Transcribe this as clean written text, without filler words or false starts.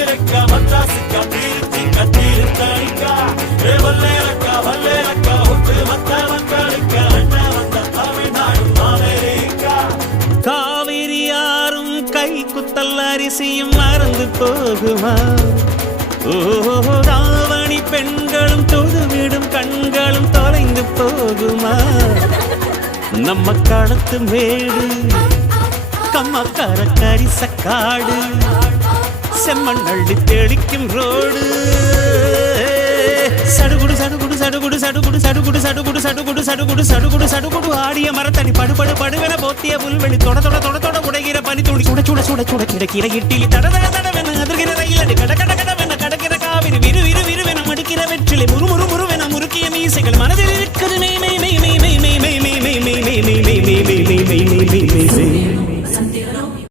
America மத்ராசுக்கா திருச்சிக்கா திருத்தணிக்கா வல்லேலக்கா வல்லேலக்கா ஒட்டு மத்த மக்களுக்கா அண்ணன் வந்த தமிழ்நாடு அமெரிக்கா. காவிரி யாரும் கை குத்தல் அரிசியும் மறந்து போகுமா? தாவணி பெண்களும் தொழுவிடும் கண்களும் தொலைந்து போகுமா? நம்ம களத்து மேடு கம்மக்கார கரிசக்காடு செம்மண் அள்ளி தெளிக்கும் ரோடு. சடுகுடு சடுகுடு சடுகுடு சடுகுடு சடுகுடு சடுகுடு சடுகுடு சடுகுடு சடுகுடு சடுகுடு ஆடிய மரத்தடி படுபடு படுவென போத்திய புல்வெளி தொட தொட தொட தொட உடைகிற பனி துளி சுட சுட சுட சுட கிடக்கிற இட்டிலி தட தட தடவென அதிர்கிற ரயிலடி கட கட கடவென கடக்கிற காவிரி விறு விறு விறுவென மடிக்கிற வெற்றிலை முறு முறு முறுவென முறுக்கிய மீசைகள் மனதில் இருக்கிறது மெய் மெய் மெய் மெய் மெய் மெய் மெய் மெய் மெய் மெய் மெய் மெய் மெய் மெய் மெய் மெய் மெய் மெய்